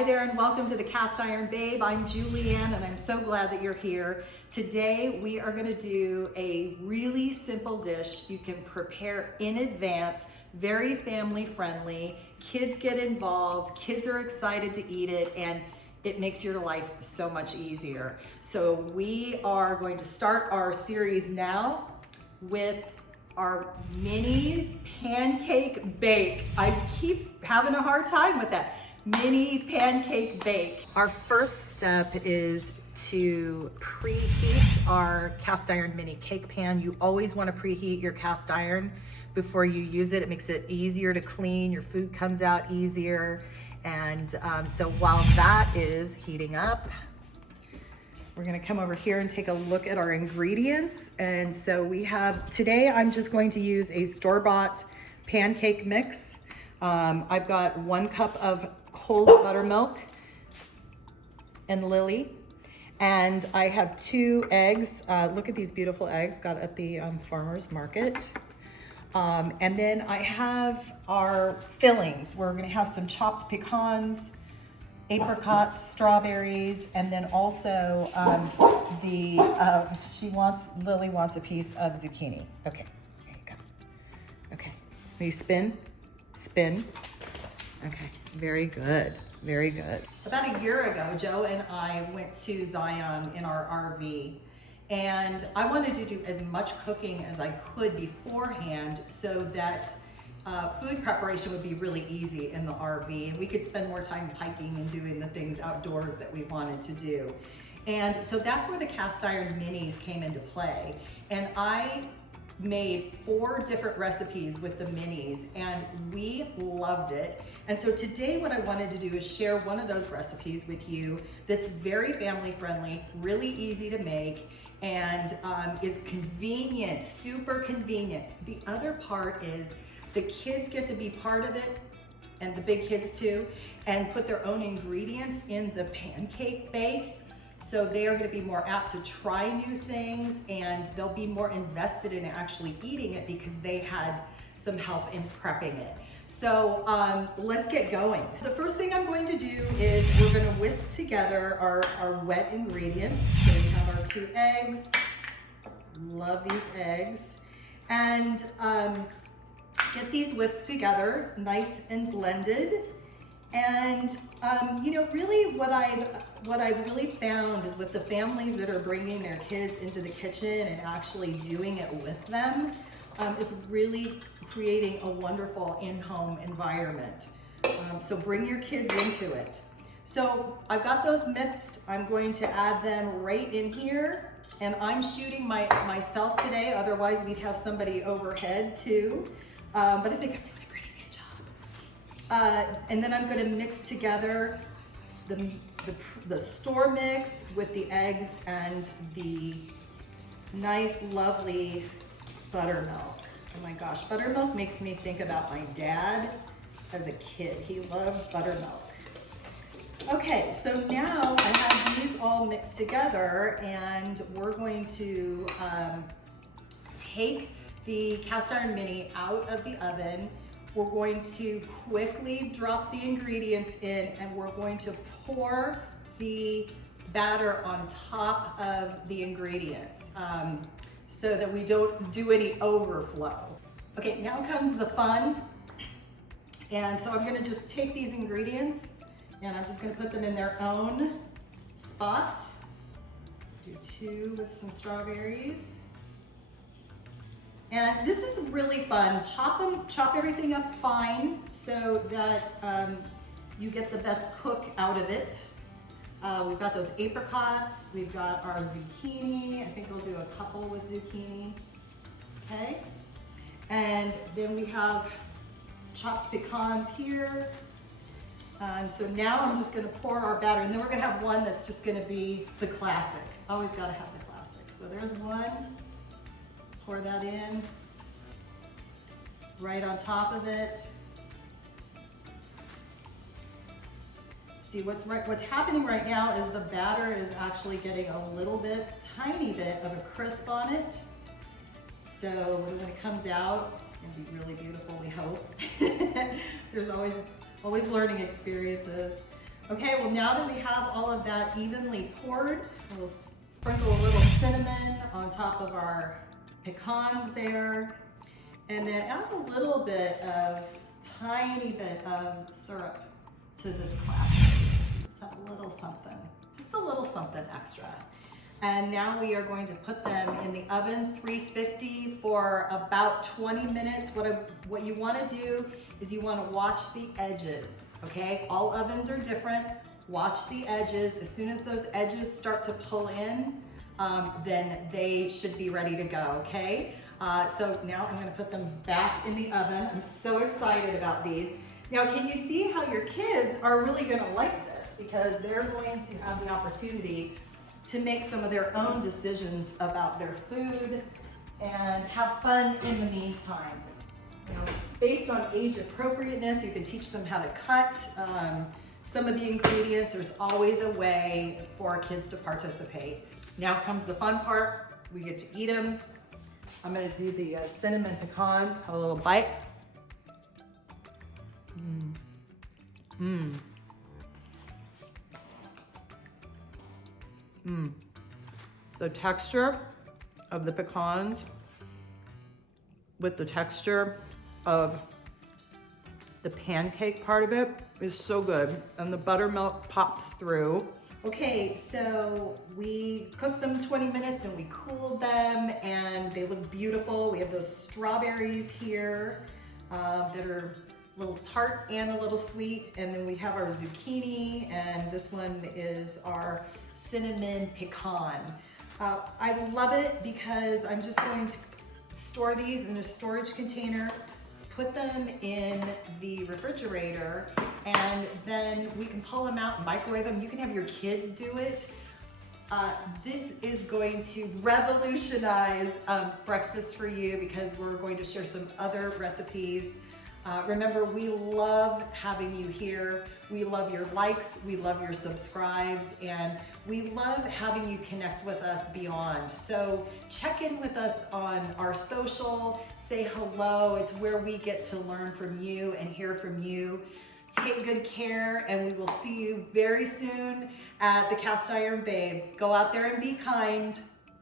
Hi there and welcome to the Cast Iron Babe. I'm Julianne and I'm so glad that you're here. Today we are gonna do a really simple dish you can prepare in advance, very family friendly. Kids get involved, kids are excited to eat it, and it makes your life so much easier. So we are going to start our series now with our mini pancake bake. I keep having a hard time with that. Mini pancake bake. Our first step is to preheat our cast iron mini cake pan. You always want to preheat your cast iron before you use it. It makes it easier to clean. Your food comes out easier. And so while that is heating up, we're gonna come over here and take a look at our ingredients. And so we have, today I'm just going to use a store-bought pancake mix. I've got 1 cup of cold buttermilk and Lily. And I have 2 eggs. Look at these beautiful eggs got at the farmer's market. And then I have our fillings. We're gonna have some chopped pecans, apricots, strawberries, and then also Lily wants a piece of zucchini. Okay, there you go. Okay, will you spin? Spin. Okay, very good, very good. About a year ago, Joe and I went to Zion in our RV, and I wanted to do as much cooking as I could beforehand so that food preparation would be really easy in the RV, and we could spend more time hiking and doing the things outdoors that we wanted to do. And so that's where the cast iron minis came into play. And I made 4 different recipes with the minis, and we loved it. And so today what I wanted to do is share one of those recipes with you that's very family friendly, really easy to make, and is convenient, super convenient. The other part is the kids get to be part of it, and the big kids too, and put their own ingredients in the pancake bake. So they are gonna be more apt to try new things, and they'll be more invested in actually eating it because they had some help in prepping it. So let's get going. The first thing I'm going to do is we're gonna whisk together our wet ingredients. So we have our 2 eggs. Love these eggs. And get these whisked together, nice and blended. And you know, really what I've really found is with the families that are bringing their kids into the kitchen and actually doing it with them, is really creating a wonderful in-home environment. So bring your kids into it. So I've got those mixed. I'm going to add them right in here, and I'm shooting myself today. Otherwise we'd have somebody overhead too. But I think I'm doing a pretty good job. And then I'm going to mix together the store mix with the eggs and the nice, lovely buttermilk. Oh my gosh, buttermilk makes me think about my dad as a kid. He loved buttermilk. Okay, so now I have these all mixed together, and we're going to take the cast iron mini out of the oven. We're going to quickly drop the ingredients in, and we're going to pour the batter on top of the ingredients so that we don't do any overflow. Okay, now comes the fun. And so I'm gonna just take these ingredients and I'm just gonna put them in their own spot. Do 2 with some strawberries. And this is really fun. Chop everything up fine so that you get the best cook out of it. We've got those apricots, we've got our zucchini. I think we'll do a couple with zucchini, okay? And then we have chopped pecans here. And so now I'm just gonna pour our batter, and then we're gonna have one that's just gonna be the classic. Always gotta have the classic. So there's one. Pour that in, right on top of it. See, what's happening right now is the batter is actually getting a little bit, tiny bit of a crisp on it. So when it comes out, it's gonna be really beautiful, we hope. There's always learning experiences. Okay, well now that we have all of that evenly poured, we'll sprinkle a little cinnamon on top of our pecans there, and then add a little bit of, tiny bit of syrup to this class. Just a little something, just a little something extra. And now we are going to put them in the oven, 350 for about 20 minutes. What you wanna do is you wanna watch the edges, okay? All ovens are different. Watch the edges. As soon as those edges start to pull in, then they should be ready to go, okay? So now I'm gonna put them back in the oven. I'm so excited about these. Now, can you see how your kids are really gonna like this? Because they're going to have the opportunity to make some of their own decisions about their food and have fun in the meantime. You know, based on age appropriateness, you can teach them how to cut some of the ingredients. There's always a way for kids to participate. Now comes the fun part. We get to eat them. I'm gonna do the cinnamon pecan, have a little bite. The texture of the pecans with the texture of the pancake part of it is so good, and the buttermilk pops through. Okay, so we cooked them 20 minutes and we cooled them and they look beautiful. We have those strawberries here that are a little tart and a little sweet, and then we have our zucchini, and this one is our cinnamon pecan. I love it because I'm just going to store these in a storage container, put them in the refrigerator, and then we can pull them out and microwave them. You can have your kids do it. This is going to revolutionize breakfast for you because we're going to share some other recipes. Remember, we love having you here. We love your likes, we love your subscribes, and we love having you connect with us beyond. So check in with us on our social, say hello. It's where we get to learn from you and hear from you. Take good care, and we will see you very soon at the Cast Iron Babe. Go out there and be kind.